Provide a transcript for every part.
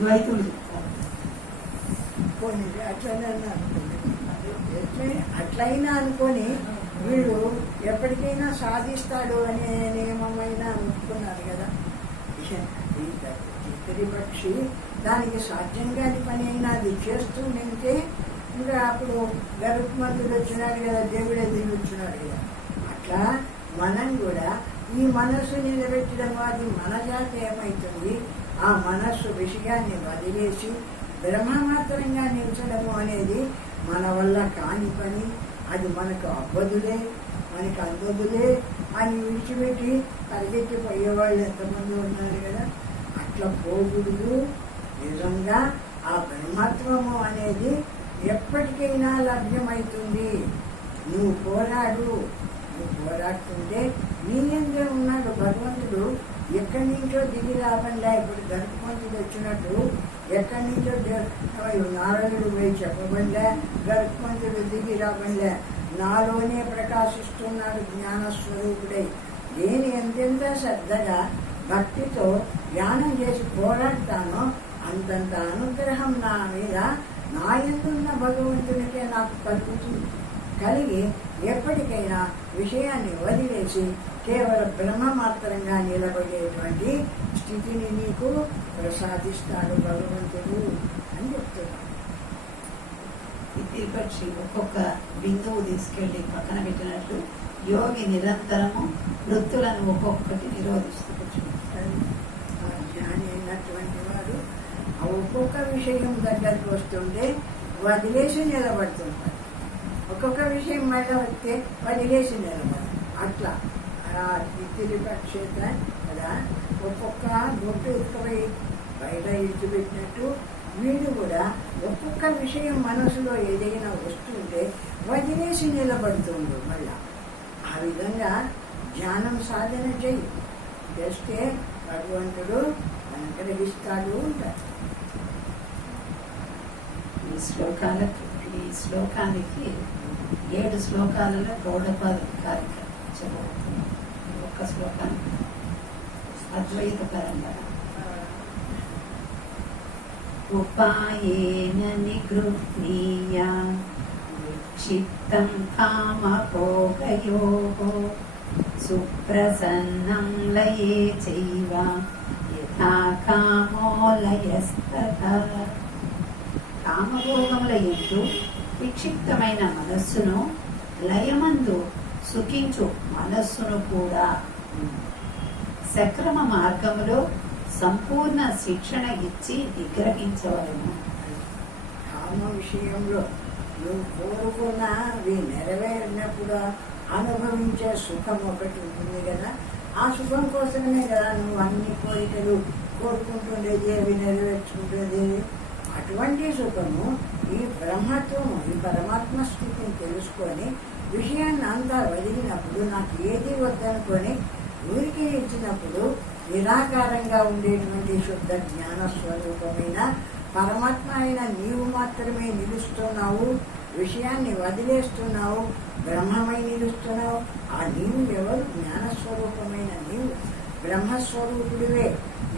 ద్వైతులు చెప్తారు. అట్లయినా అనుకొని వీళ్ళు ఎప్పటికైనా సాధిస్తాడు అనే నియమమైనా ఒప్పుకున్నారు కదా. ఇతరి పక్షి దానికి సాధ్యం కాని పని అయినా అది చేస్తూ నింటే ఇంకా అప్పుడు గరుత్మంతుడు వచ్చినాడు కదా, దేవుడే దిగి వచ్చినాడు కదా. అట్లా మనం కూడా ఈ మనస్సు నిలబెట్టడం అది మన జాతి ఏమవుతుంది, ఆ మనస్సు విషయాన్ని వదిలేసి బ్రహ్మమాత్రంగా నిలిచడము అనేది మన వల్ల కాని పని, అది మనకు అవ్వదులే, మనకు అందదులే అని విడిచిపెట్టి పరిగెత్తిపోయేవాళ్ళు ఎంతమంది ఉన్నారు కదా. అట్లా పోకూడదు. నిజంగా ఆ బ్రహ్మత్వము అనేది ఎప్పటికైనా లభ్యమవుతుంది. నువ్వు పోరాడు, నువ్వు పోరాడుతుంటే నీ ఎందే ఉన్నాడు భగవంతుడు. ఎక్కడి నుంచో దిగి రాబండా, ఇప్పుడు గరుత్మంతుడు వచ్చినట్టు ఎక్కడి నుంచో నారాయణుడు పోయి చెప్పబండా, గరుత్మంతుడు దిగి రాబండా, నాలోనే ప్రకాశిస్తున్నాడు జ్ఞానస్వరూపుడై. నేను ఎంతెంత శ్రద్ధగా భక్తితో ధ్యానం చేసి పోరాడతానో అంతంత అనుగ్రహం నా మీద నా ఎందున్న భగవంతునికే నాకు కలుగుతుంది. కలిగి ఎప్పటికైనా విషయాన్ని వదిలేసి కేవలం బ్రహ్మ మాత్రంగా నిలబడేటువంటి స్థితిని నీకు ప్రసాదిస్తాడు భగవంతుడు అని చెప్తున్నాడు. ఇతరి పక్షి ఒక్కొక్క బిందువు తీసుకెళ్లి పక్కన పెట్టినట్టు యోగి నిరంతరము వృత్తులను ఒక్కొక్కటి నిరోధిస్తూ కూర్చుంటాడు. జ్ఞాని అయినటువంటి వాడు ఒక్కొక్క విషయం దగ్గరకు వస్తుంటే వదిలేసి నిలబడుతుంటాడు. ఒక్కొక్క విషయం మళ్ళీ వస్తే వదిలేసి నిలబడు. అట్లా ఇతరి పక్షేత కదా ఒక్కొక్క బొట్టు ఎత్తుకుపోయి బయట ఇడిచిపెట్టినట్టు వీడు కూడా ఒక్కొక్క విషయం మనసులో ఏదైనా వస్తుంటే వదిలేసి నిలబడుతుండు. మళ్ళా ఆ విధంగా ధ్యానం సాధన చేయి, చేస్తే భగవంతుడు అనుగ్రహిస్తాడు ఉంటాడు. ఈ శ్లోకానికి 7 శ్లోకాలలో గౌడపాదిక చెప్పబడుతుంది. ఒక్క శ్లోకానికి అద్వైత పరంగా ఉపాయేన నిగృహ్ణీయ విక్షిప్తం కామభోగయోః సుప్రసన్నం లయే చైవ యథా కామో లయస్తథా. కామభోగముల యందు విక్షిప్తమైన మనస్సును, లయమందు సుఖించు మనస్సును కూడా సక్రమ మార్గములో సంపూర్ణ శిక్షణ ఇచ్చి నిగ్రహించవలను. కామ విషయంలో నువ్వు కోరుకున్నవి నెరవేరినప్పుడు అనుభవించే సుఖం ఒకటి ఉంటుంది కదా. ఆ సుఖం కోసమే కదా నువ్వు అన్ని కోరికలు కోరుకుంటుండేది, అవి నెరవేర్చుకుంటుండేది. అటువంటి సుఖము ఈ బ్రహ్మత్వము, ఈ పరమాత్మ స్థితిని తెలుసుకొని విషయాన్ని అంతా వదిలినప్పుడు, నాకు ఏది వద్దనుకొని ఊరికి ఇచ్చినప్పుడు నిరాకారంగా ఉండేటువంటి శుద్ధ జ్ఞాన స్వరూపమైన పరమాత్మ అయిన నీవు మాత్రమే నిలుస్తున్నావు. విషయాన్ని వదిలేస్తున్నావు, బ్రహ్మమై నిలుస్తున్నావు. ఆ నీవు ఎవరు? జ్ఞానస్వరూపమైన నీవు బ్రహ్మస్వరూపుడివే.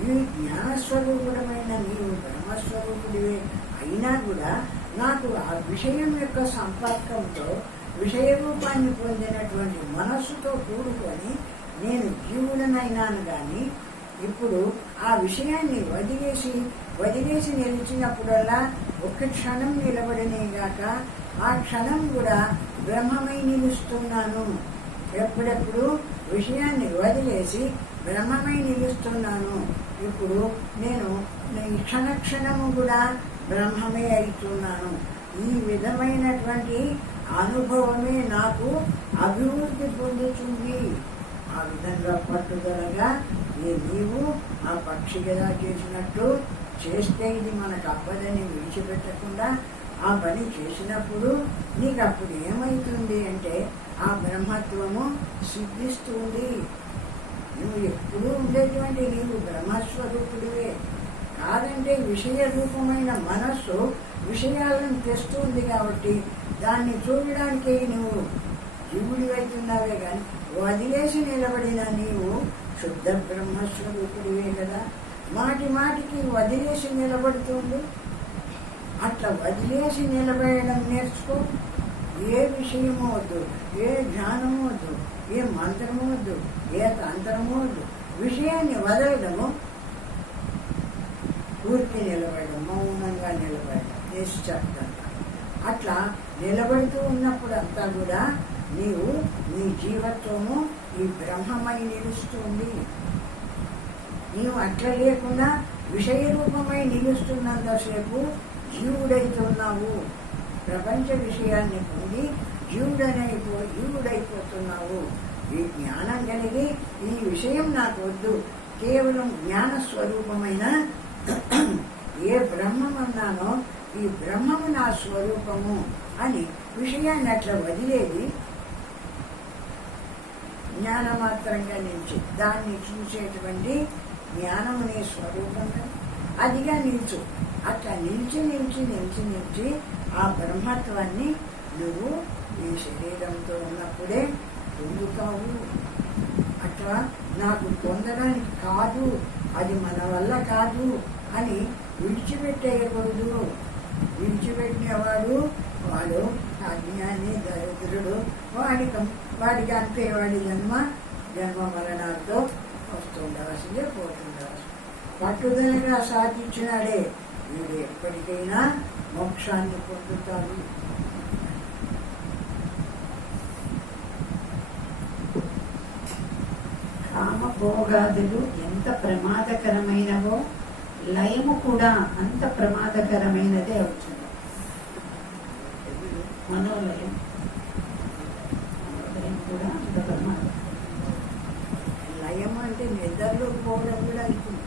ఈ జ్ఞానస్వరూపుడమైన నీవు బ్రహ్మస్వరూపుడివే అయినా కూడా నాకు ఆ విషయం యొక్క సంపర్కంతో విషయ రూపాన్ని పొందినటువంటి మనస్సుతో కూడుకొని నేను జీవుడనైనాను. కానీ ఇప్పుడు ఆ విషయాన్ని వదిలేసి నిలిచినప్పుడల్లా ఒక్క క్షణం నిలబడినేగాక ఆ క్షణం కూడా బ్రహ్మమై నిలుస్తున్నాను. ఎప్పుడెప్పుడు విషయాన్ని వదిలేసి బ్రహ్మమై నిలుస్తున్నాను. ఇప్పుడు నేను క్షణక్షణము కూడా బ్రహ్మమే అవుతున్నాను. ఈ విధమైనటువంటి అనుభవమే నాకు అభివృద్ధి పొందుతుంది. ఆ విధంగా పట్టుదలగా నీవు ఆ పక్షి కదా చేసినట్టు చేస్తే ఇది మనకు అవ్వదని విడిచిపెట్టకుండా ఆ పని చేసినప్పుడు నీకు అప్పుడు ఏమవుతుంది అంటే ఆ బ్రహ్మత్వము సిద్ధిస్తుంది. నువ్వు ఎప్పుడూ ఉండేటువంటి నీవు బ్రహ్మస్వరూపుడివే. కాదంటే విషయ రూపమైన మనస్సు విషయాలను తెస్తుంది కాబట్టి దాన్ని చూడడానికి నువ్వు జీవుడివైతున్నావే కానీ వదిలేసి నిలబడిన నీవు శుద్ధ బ్రహ్మస్వరూపుడివే కదా. మాటి మాటికి వదిలేసి నిలబడుతుంది. అట్లా వదిలేసి నిలబడడం నేర్చుకో. ఏ విషయమో వద్దు, ఏ జ్ఞానము వద్దు, ఏ మంత్రము వద్దు, ఏ తంత్రము వద్దు. విషయాన్ని వదలడము, ఊరికి నిలబడడం, మౌనంగా నిలబడడం, నిశ్శబ్దంగా. అట్లా నిలబడుతూ ఉన్నప్పుడు అంతా కూడా నీవు నీ జీవత్వము ఈ బ్రహ్మమై నిలుస్తుంది. నీవు అట్లా లేకుండా విషయ రూపమై నిలుస్తున్నంతసేపు జీవుడైతున్నావు. ప్రపంచ విషయాన్ని పొంది జీవుడైపోతున్నావు. ఈ జ్ఞానం కలిగి ఈ విషయం నాకు వద్దు, కేవలం జ్ఞాన స్వరూపమైన ఏ బ్రహ్మమన్నానో ఈ బ్రహ్మము నా స్వరూపము అని విషయాన్ని అట్లా వదిలేది జ్ఞానమాత్రంగా నిలిచి దాన్ని చూసేటువంటి జ్ఞానము నీ స్వరూపంగా అదిగా నిల్చు. అట్లా నిలిచి ఆ బ్రహ్మత్వాన్ని నువ్వు ఈ శరీరంతో ఉన్నప్పుడే పొందుతావు. అట్లా నాకు పొందడానికి కాదు, అది మన వల్ల కాదు అని విడిచిపెట్టేయకూడదు. విడిచిపెట్టినవాడు వాడు అజ్ఞాని, దరిద్రుడు. వాడికి అంతే వాడి జన్మ మరణాలతో వస్తుండవలసిందే, పోతుండవలసిందే. పట్టుదలగా సాధించినాడే వీడు ఎప్పటికైనా మోక్షాన్ని పొందుతాడు. కామభోగాదులు ఎంత ప్రమాదకరమైనవో లయము కూడా అంత ప్రమాదకరమైనదే అవుతుంది. మనోలయం కూడా అంత ప్రమాదం. లయం అంటే నిద్రలో పోవడం కూడా అవుతుంది.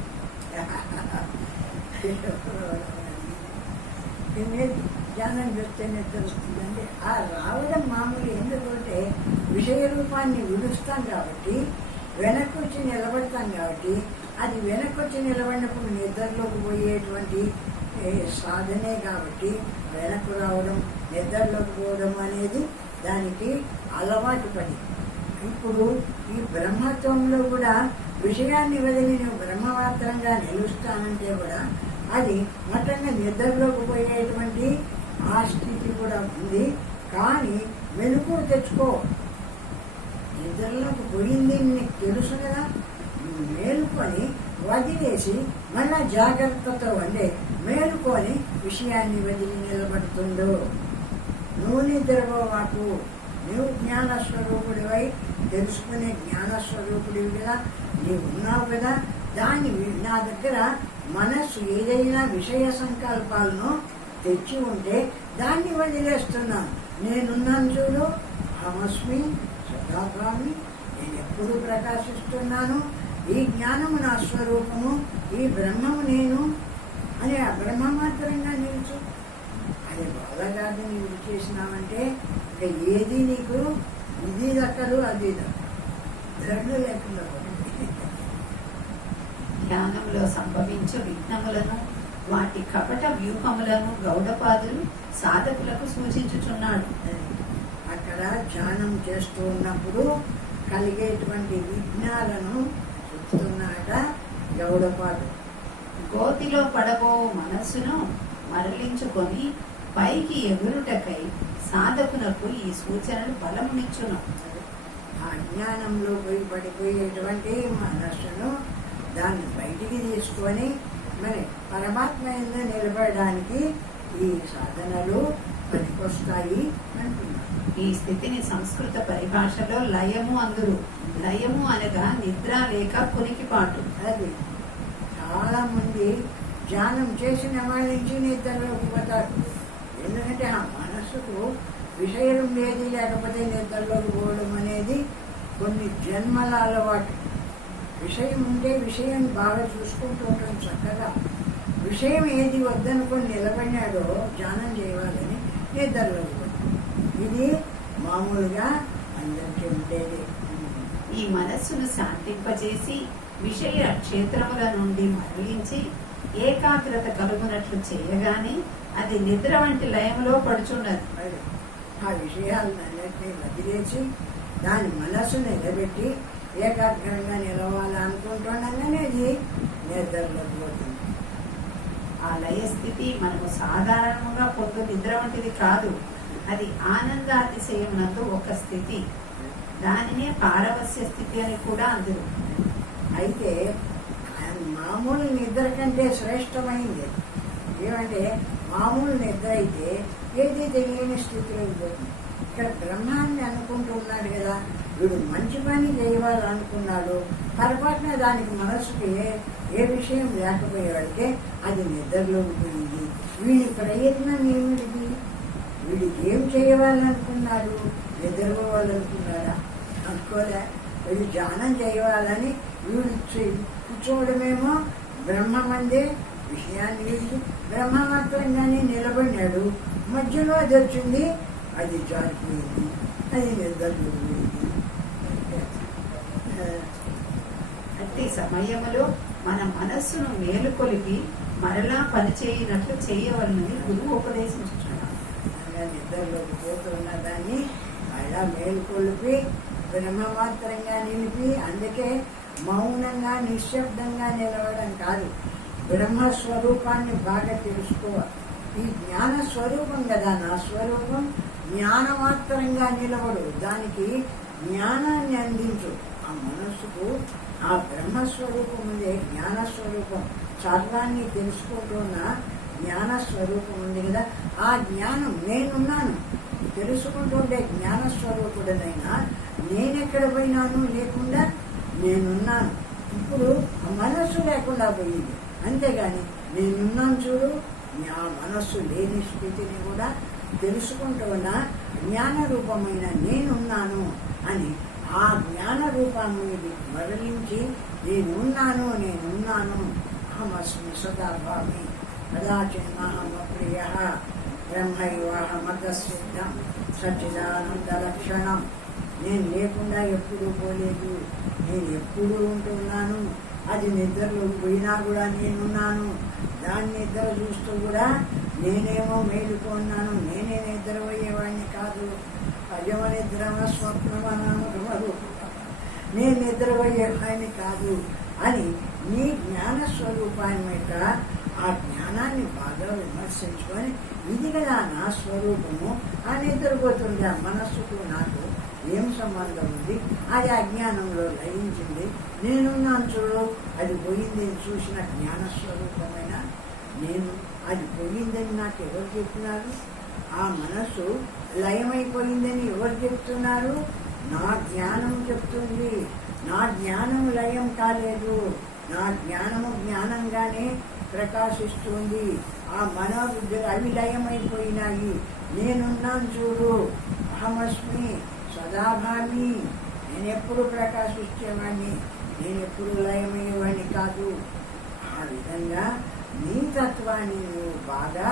ధ్యానం చేస్తే నిద్ర వస్తుందండి. ఆ రావడం మామూలు. ఎందుకంటే విషయ రూపాన్ని విడుస్తాం కాబట్టి, వెనక్కి వచ్చి నిలబడతాం కాబట్టి, అది వెనక్కి వచ్చి నిలబడినప్పుడు నిద్రలోకి పోయేటువంటి సాధనే కాబట్టి వెనక్కు రావడం, నిద్రలోకి పోవడం అనేది దానికి అలవాటు పడి. ఇప్పుడు ఈ బ్రహ్మత్వంలో కూడా విషయాన్ని వదిలి నువ్వు బ్రహ్మమాత్రంగా నిలుస్తానంటే కూడా అది మటంగా నిద్రలోకి పోయేటువంటి ఆ స్థితి కూడా ఉంది. కానీ మెలకు తెచ్చుకో. నిద్రలోకి పోయింది నీకు తెలుసు కదా, మేలుకొని వదిలేసి మళ్ళా జాగ్రత్తతో అంటే మేలుకొని విషయాన్ని వదిలి నిలబడుతుండు. నువ్వు నిద్రపోవాకు. నువ్వు జ్ఞానస్వరూపుడివై తెలుసుకునే జ్ఞానస్వరూపుడివి కదా, నీవు ఉన్నావు కదా. దాన్ని నా దగ్గర మనస్సు ఏదైనా విషయ సంకల్పాలను తెచ్చి ఉంటే దాన్ని వదిలేస్తున్నాను. నేనున్నాను చూడు, అహమస్మి సదాభామి, నేను ఎప్పుడు ప్రకాశిస్తున్నాను. ఈ జ్ఞానము నా స్వరూపము, ఈ బ్రహ్మము నేను అని ఆ బ్రహ్మమాత్రంగా నిలుచు. అది బాధగాది నీవు చేసినావంటే ఇక ఏది నీకు ఇది దక్కదు, అది దక్కదు లేకుండా. ధ్యానంలో సంభవించే విఘ్నములను, వాటి కపట వ్యూహములను గౌడపాదులు సాధకులకు సూచించుచున్నాడు. అక్కడ ధ్యానం చేస్తూ ఉన్నప్పుడు కలిగేటువంటి విఘ్నాలను చెప్తున్నాడ గౌడపాదు. గోతిలో పడబో మనస్సును మరలించుకొని పైకి ఎగురుటకై సాధకులకు ఈ సూచనలు బలమునిచ్చును. ఆ జ్ఞానంలో పోయి పడిపోయేటువంటి మనస్సును దాన్ని బయటికి తీసుకొని మరి పరమాత్మ యందు నిలబడడానికి ఈ సాధనలు పనికొస్తాయి అంటున్నారు. ఈ స్థితిని సంస్కృత పరిభాషలో లయము అందురు. లయము అనగా నిద్ర లేక కునికిపాటు. అది చాలా మంది ధ్యానం చేసిన వాళ్ళ నుంచి నిద్రలోకి పోతారు. ఎందుకంటే ఆ మనస్సుకు విషయం ఏది లేకపోతే నిద్రలోకి పోవడం అనేది కొన్ని జన్మల అలవాటు. విషయం ఉంటే విషయాన్ని బాగా చూసుకుంటూ ఉంటాం చక్కగా. విషయం ఏది వద్దనుకొని నిలబడినాడో ధ్యానం చేయాలని నిద్రలోకి పోతాం. ఇది మామూలుగా అందరికీ ఉండేది. ఈ మనస్సును శాంతింపజేసి విషయ క్షేత్రముల నుండి మరలించి ఏకాగ్రత కలుగునట్లు చేయగానే అది నిద్ర వంటి లయములో పడుచున్నది. ఆ విషయాలన్నింటినీ వదిలేసి దాని మనస్సు నిలబెట్టి ఏకాగ్రంగా నిలవాలనుకుంటుండగానే అది నిద్రలోకి పోతుంది. ఆ లయ స్థితి మనము సాధారణంగా పొద్దు నిద్ర వంటిది కాదు. అది ఆనందాతిశయం నందు ఒక స్థితి. దానినే పారవస్య స్థితి అని కూడా అందరు. అయితే మామూలు నిద్ర కంటే శ్రేష్టమైంది. ఏమంటే మామూలు నిద్ర అయితే ఏది తెలియని స్థితిలో పోతుంది. ఇక్కడ బ్రహ్మాన్ని అనుకుంటున్నాడు కదా, వీడు మంచి పని చేయాలనుకున్నాడు, పొరపాటున దానికి మనసుకి ఏ విషయం లేకపోయేవాడికే అది నిద్రలో పోయింది. వీడి ప్రయత్నం ఏమిటిది? వీడికి ఏం చేయవాలనుకున్నాడు? నిద్రపోవాలనుకున్నాడా? అనుకోలే. వీడు ధ్యానం చేయాలని వీడు కూర్చోవడమేమో బ్రహ్మమందే విషయాన్ని వీడి బ్రహ్మమాత్రంగానే నిలబడినాడు. మధ్యలో అది వచ్చింది, అది జారిపోయింది, అది నిద్రలో పోయింది. అట్టి సమయములో మన మనస్సును మేలుకొలిపి మరలా పనిచేయనట్లు చేయవలనని గురువు ఉపదేశించుతున్నాడు. నిద్రలోకి పోతున్న దాన్ని మళ్ళా మేలుకొలిపి బ్రహ్మమాత్రంగా నిలిపి, అందుకే మౌనంగా నిశ్శబ్దంగా నిలవడం కాదు, బ్రహ్మస్వరూపాన్ని బాగా తెలుసుకోవాలి. ఈ జ్ఞాన స్వరూపం కదా నా స్వరూపం. జ్ఞానమాత్రంగా నిలబడు, దానికి జ్ఞానాన్ని అందించు. ఆ మనస్సుకు ఆ బ్రహ్మస్వరూపం ఉండే జ్ఞానస్వరూపం, సర్వాన్ని తెలుసుకుంటున్న జ్ఞానస్వరూపం ఉంది కదా, ఆ జ్ఞానం నేనున్నాను తెలుసుకుంటుండే జ్ఞానస్వరూపుడనైనా నేనెక్కడ పోయినాను లేకుండా నేనున్నాను. ఇప్పుడు ఆ మనస్సు లేకుండా పోయింది, అంతేగాని నేనున్నాను చూడు. ఆ మనస్సు లేని స్థితిని కూడా తెలుసుకుంటున్న జ్ఞాన రూపమైన నేనున్నాను అని ఆ జ్ఞాన రూపాన్ని మరలించి నేనున్నాను నేనున్నాను అహమస్మి సదాభామి కదాచిన్మహమప్రియ బ్రహ్మైవాహమతసిద్ధం సచ్చిదానంద లక్షణం. నేను లేకుండా ఎప్పుడూ పోలేదు, నేను ఎప్పుడూ ఉంటున్నాను. అది నిద్రలో పోయినా కూడా నేనున్నాను. దాన్ని నిద్ర చూస్తూ కూడా నేనేమో మేలుకున్నాను, నేనే నిద్రపోయేవాడిని కాదు. అజమ నిద్రమ స్వప్నమనమరు, నేను నిద్రపోయేవాడిని కాదు అని నీ జ్ఞానస్వరూపాన్ని యొక్క ఆ జ్ఞానాన్ని బాగా విమర్శించుకొని, ఇది కదా నా స్వరూపము, ఆ నిద్రపోతుండే ఆ మనస్సుకు నాకు ఏం సంబంధం ఉంది? అది అజ్ఞానంలో లయించింది, నేనున్నాను చూడు. అది పోయిందని చూసిన జ్ఞానస్వరూపమైన నేను అది పోయిందని నాకు ఎవరు చెప్తున్నారు? ఆ మనస్సు లయమైపోయిందని ఎవరు చెప్తున్నారు? నా జ్ఞానం చెప్తుంది. నా జ్ఞానం లయం కాలేదు, నా జ్ఞానము జ్ఞానంగానే ప్రకాశిస్తుంది. ఆ మనోబుద్ధులు అవి లయమైపోయినాయి. నేనున్నాను చూడు, అహమస్మి సదాభామి, నేనెప్పుడు ప్రకాశించేవాడిని, నేనెప్పుడు లయమయ్యేవాడిని కాదు. ఆ విధంగా నీ తత్వాన్ని నువ్వు బాగా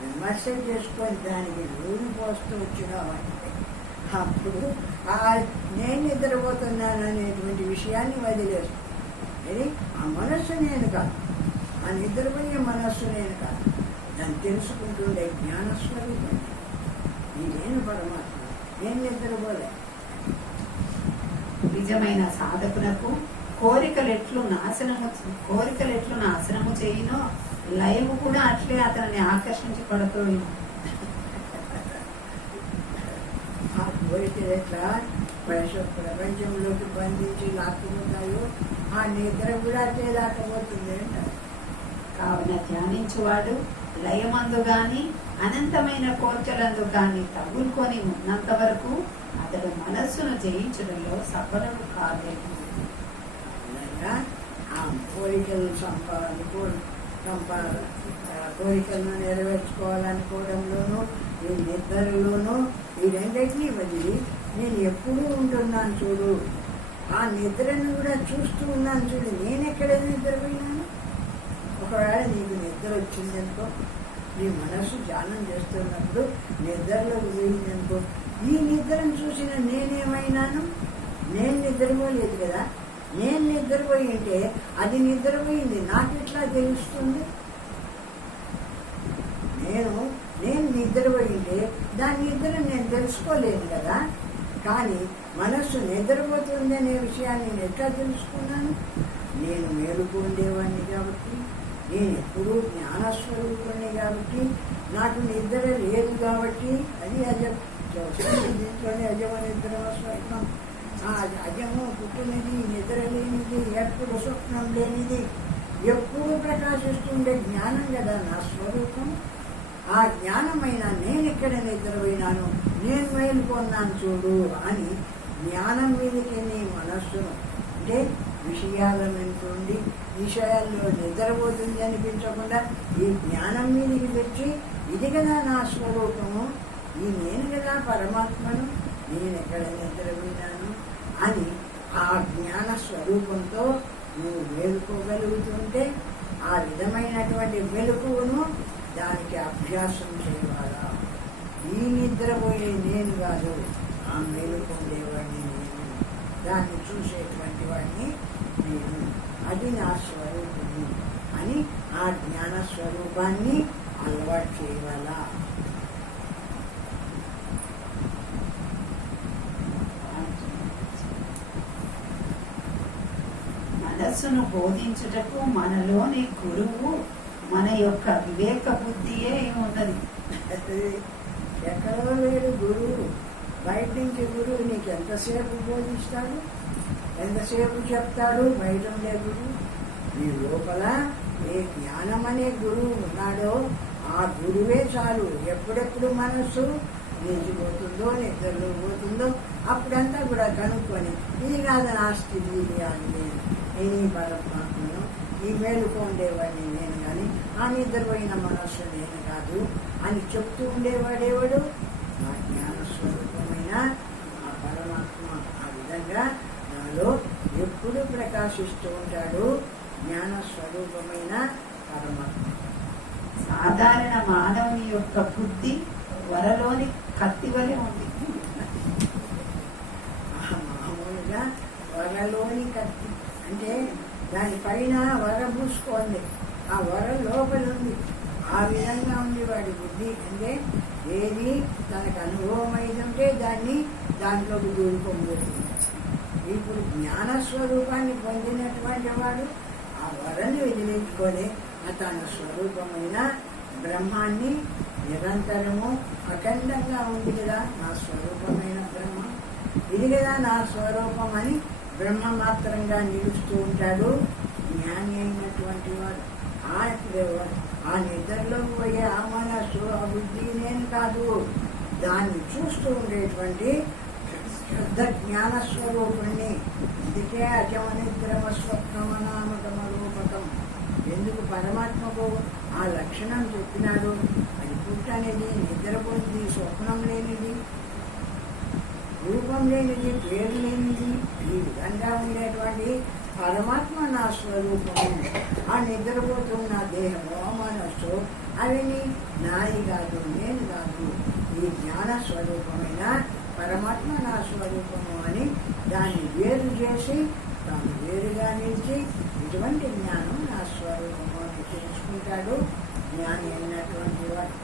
విమర్శ చేసుకొని దానికి నూనె పోస్తూ వచ్చినావంటే అప్పుడు నేను నిద్రపోతున్నాను అనేటువంటి విషయాన్ని వదిలేస్తుంది. ఆ మనస్సు నేను కాదు, ఆ నిద్రపోయే మనస్సు నేను కాదు, దాన్ని తెలుసుకుంటుండే జ్ఞానస్వరూపం నేను పరమాత్మ. నేను నిద్రపోలే. నిజమైన సాధకులకు కోరికలెట్లు నాశనము చేయినో లయము కూడా అట్లే అతనిని ఆకర్షించి పడుతుంది. ఆ కోరికలు ఎట్లా ప్రపంచంలోకి బంధించి లాక్కుపోతాయో ఆ నిద్ర కూడా అట్లే లాక్కపోతుంది అంటారు. కావున ధ్యానించువాడు లయమందు గాని అనంతమైన కోర్కెలందు గాని తగులుకొని ఉన్నంత వరకు అతడు మనస్సును జయించడంలో సఫలుడు కాలేదు. ఆ కోరికలు కోరికలను నెరవేర్చుకోవాలనుకోవడంలోనూ ఈ నిద్రలోనూ ఈ రెండింటినీ వదిలి నేను ఎప్పుడూ ఉంటున్నాను చూడు. ఆ నిద్రను కూడా చూస్తూ ఉన్నాను చూడు. నేను ఎక్కడ నిద్రపోయినాను? ఒకవేళ నీకు నిద్ర వచ్చిందనుకో, నీ మనసు ధ్యానం చేస్తున్నప్పుడు నిద్రలో పోయిందనుకో, ఈ నిద్రను చూసిన నేనేమైనాను? నేను నిద్రపోలేదు కదా. నేను నిద్రపోయి ఉంటే అది నిద్రపోయింది, నాకు ఎట్లా తెలుస్తుంది? నేను నిద్రపోయి ఉంటే దాని నిద్ర నేను తెలుసుకోలేదు కదా. కానీ మనస్సు నిద్రపోతుంది అనే విషయాన్ని నేను ఎట్లా తెలుసుకున్నాను? నేను మేలుకు ఉండేవాడిని కాబట్టి, నేను ఎప్పుడూ జ్ఞానస్వరూపుణ్ణి కాబట్టి, నాకు నిద్ర లేదు కాబట్టి, అది అజం. దీంట్లోనే అజం నిద్ర స్వప్నం. ఆ అజము పుట్టినది, నిద్ర లేనిది, ఎప్పుడు స్వప్నం లేనిది, ఎప్పుడు ప్రకాశిస్తుండే జ్ఞానం కదా నా స్వరూపం. ఆ జ్ఞానమైన నేను ఎక్కడ నిద్రపోయినాను, నేను మేలుకొన్నాను చూడు అని జ్ఞానం మీదకి నీ మనస్సును, అంటే విషయాల నుండి విషయాల్లో నిద్రపోతుంది అనిపించకుండా ఈ జ్ఞానం మీదకి తెచ్చి, ఇది కదా నా స్వరూపము, ఈ నేను కదా పరమాత్మను, నేను ఎక్కడ నిద్రపోయినాను అని ఆ జ్ఞాన స్వరూపంతో నువ్వు మేలుకోగలుగుతుంటే, ఆ విధమైనటువంటి మెలకువను దానికి అభ్యాసం చేయాలా. ఈ నిద్రపోయే నేను కాదు, ఆ మేలుకుండేవాడిని నేను, దాన్ని చూసేటువంటి వాడిని నేను, అది నా స్వరూపము అని ఆ జ్ఞాన స్వరూపాన్ని అలవాటు చేయాలా. మనస్సును బోధించుటకు మనలోని గురువు మన యొక్క వివేక బుద్ధియే ఉన్నది. ఎక్కడో లేడు గురువు, బయట నుంచి గురువు నీకు ఎంతసేపు బోధిస్తాడు, ఎంతసేపు చెప్తాడు. బయట ఉండే గురువు నీ లోపల ఏ జ్ఞానం అనే గురువు ఉన్నాడో ఆ గురువే చాలు. ఎప్పుడెప్పుడు మనస్సు నిలిచిపోతుందో, నిద్రలో పోతుందో అప్పుడంతా కూడా కనుక్కొని, ఇది కాదు నా స్థితి, ఇది అని నేను ఈ పరమాత్మను, ఈ మేలుకోండేవాడిని నేను కానీ ఆ నిద్రపోయిన మనస్సు నేను కాదు అని చెప్తూ ఉండేవాడేవాడు నా జ్ఞానస్వరూపమైన ఆ పరమాత్మ. ఆ విధంగా నాలో ఎప్పుడు ప్రకాశిస్తూ ఉంటాడు జ్ఞానస్వరూపమైన పరమాత్మ. సాధారణ మానవుని యొక్క బుద్ధి వరలోని కత్తి వలె ఉంది. మామూలుగా వరలోని కత్తి అంటే దానిపైన వర పూసుకోండి, ఆ వర లోపల ఉంది. ఆ విధంగా ఉంది వాడి బుద్ధి. అంటే ఏది తనకు అనుభవం అయితుంటే దాంట్లోకి దూరుకోబోతుంది. ఇప్పుడు జ్ఞానస్వరూపాన్ని పొందినటువంటి వాడు ఆ వరని వదిలించుకొని తన స్వరూపమైన బ్రహ్మాన్ని నిరంతరము అఖండంగా ఉంది కదా నా స్వరూపమైన బ్రహ్మ, ఇది కదా నా స్వరూపం అని బ్రహ్మ మాత్రంగా నిలుస్తూ ఉంటాడు జ్ఞాని అయినటువంటి వాడు. ఆ నిద్రలో పోయే ఆ మనస్సు, ఆ బుద్ధి నేను కాదు, దాన్ని చూస్తూ ఉండేటువంటి శుద్ధ జ్ఞానస్వరూపుణ్ణి. అందుకే అజమనిద్రమ స్వప్నమనామకమరూపకం. ఎందుకు పరమాత్మకు ఆ లక్షణం చెప్పినాడు? అది పుట్టనేది, నిద్రపోయింది, స్వప్నం లేనిది, రూపం లేనిది, పేరు లేనిది, ఈ విధంగా ఉండేటువంటి పరమాత్మ నా స్వరూపము. ఆ నిద్రపోతున్న దేహము, ఆ మనస్సు అవన్నీ నాది కాదు, నేను కాదు, ఈ జ్ఞాన స్వరూపమైన పరమాత్మ నా స్వరూపము అని దాన్ని వేరు చేసి తాను వేరుగా నిలిచి ఇటువంటి జ్ఞానం నా స్వరూపము అని తెలుసుకుంటాడు జ్ఞాని అయినటువంటి వాడు.